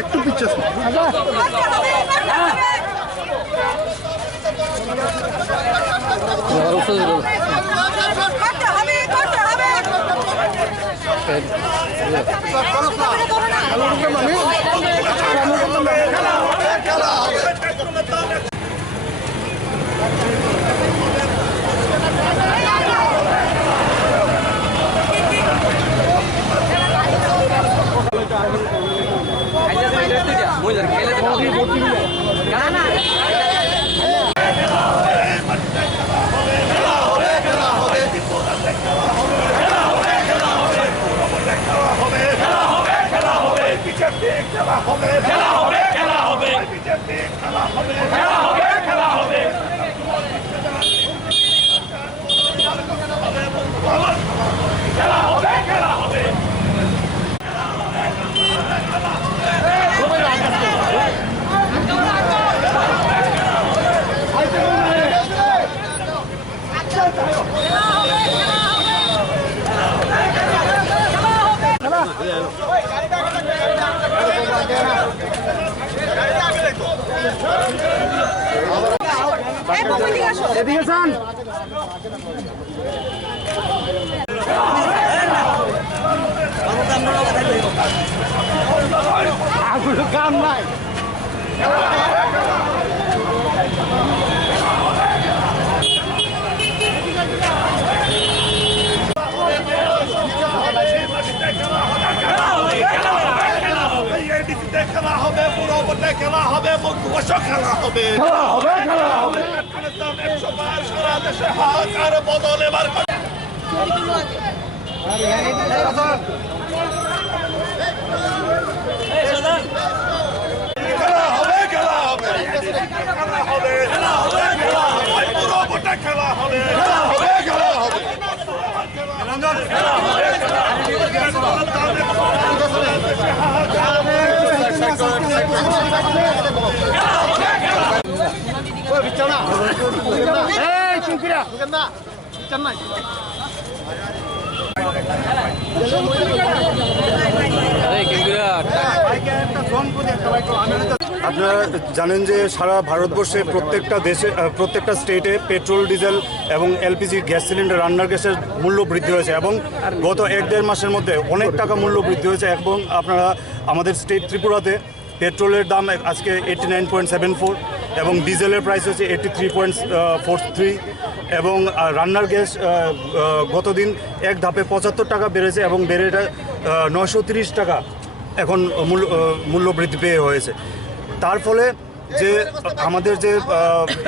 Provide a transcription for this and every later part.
একটু পিছিয়ে এদিকে যান। কাম নাই খেলা হবে, পুরো খেলা হবে, খেলা হবে, খেলা হবে, খেলা হবে। 100 সারা দেশে হাত আর বদল এবার খেলা হবে, খেলা হবে, খেলা হবে, খেলা হবে, খেলা হবে, পুরো খেলা হবে, খেলা হবে, খেলা হবে, আপনারা জানেন যে সারা ভারতবর্ষে প্রত্যেকটা স্টেটে পেট্রোল, ডিজেল এবং এলপিজি গ্যাস সিলিন্ডার, রান্নার গ্যাসের মূল্য বৃদ্ধি হয়েছে এবং গত 1-1.5 মাসের মধ্যে অনেক টাকা মূল্য বৃদ্ধি হয়েছে। এবং আপনারা আমাদের স্টেট ত্রিপুরাতে পেট্রোলের দাম আজকে 89.74 এবং ডিজেলের প্রাইস হচ্ছে 83.43 এবং রান্নার গ্যাস গতদিন এক ধাপে 75 টাকা বেড়েছে এবং বেড়ে এটা 930 টাকা এখন মূল্য বৃদ্ধি পেয়ে হয়েছে। তার ফলে যে আমাদের যে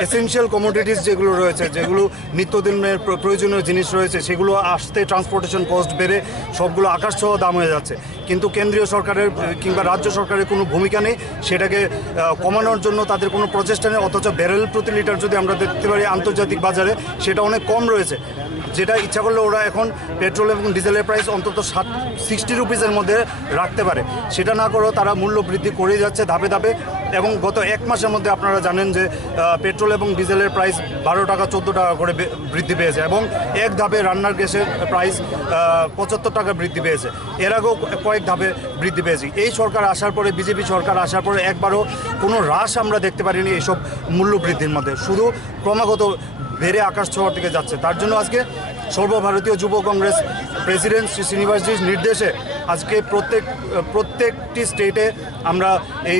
এসেনশিয়াল কমোডিটিস যেগুলো রয়েছে, যেগুলো নিত্যদিনের প্রয়োজনীয় জিনিস রয়েছে, সেগুলো আসতে ট্রান্সপোর্টেশন কস্ট বেড়ে সবগুলো আকাশছোঁয়া দাম হয়ে যাচ্ছে। কিন্তু কেন্দ্রীয় সরকারের কিংবা রাজ্য সরকারের কোনো ভূমিকা নেই সেটাকে কমানোর জন্য, তাদের কোনো প্রচেষ্টা নেই। অথচ ব্যারেল প্রতি লিটার যদি আমরা দেখতে পারি আন্তর্জাতিক বাজারে সেটা অনেক কম রয়েছে, যেটা ইচ্ছা করলে ওরা এখন পেট্রোল এবং ডিজেলের প্রাইস অন্তত 60 রুপিসের মধ্যে রাখতে পারে। সেটা না করেও তারা মূল্য বৃদ্ধি করে যাচ্ছে ধাপে ধাপে। এবং গত 1 মাসের মধ্যে আপনারা জানেন যে পেট্রোল এবং ডিজেলের প্রাইস 12 টাকা 14 টাকা করে বৃদ্ধি পেয়েছে এবং এক ধাপে রান্নার গ্যাসের প্রাইস 75 টাকা বৃদ্ধি পেয়েছে। এর আগেও কয়েক ধাপে বৃদ্ধি পেয়েছে। এই সরকার আসার পরে, বিজেপি সরকার আসার পরে একবারও কোনো হ্রাস আমরা দেখতে পারিনি এইসব মূল্য বৃদ্ধির মধ্যে, শুধু ক্রমাগত বেড়ে আকাশ ছোঁয়ার দিকে যাচ্ছে। তার জন্য আজকে সর্বভারতীয় যুব কংগ্রেস প্রেসিডেন্ট শ্রী শ্রীনিবাসজির নির্দেশে আজকে প্রত্যেকটি স্টেটে আমরা এই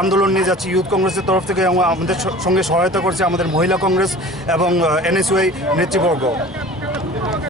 আন্দোলন নিয়ে যাচ্ছি ইউথ কংগ্রেসের তরফ থেকে, এবং আমাদের সঙ্গে সহায়তা করছে আমাদের মহিলা কংগ্রেস এবং এনএসইউআই নেতৃবর্গ।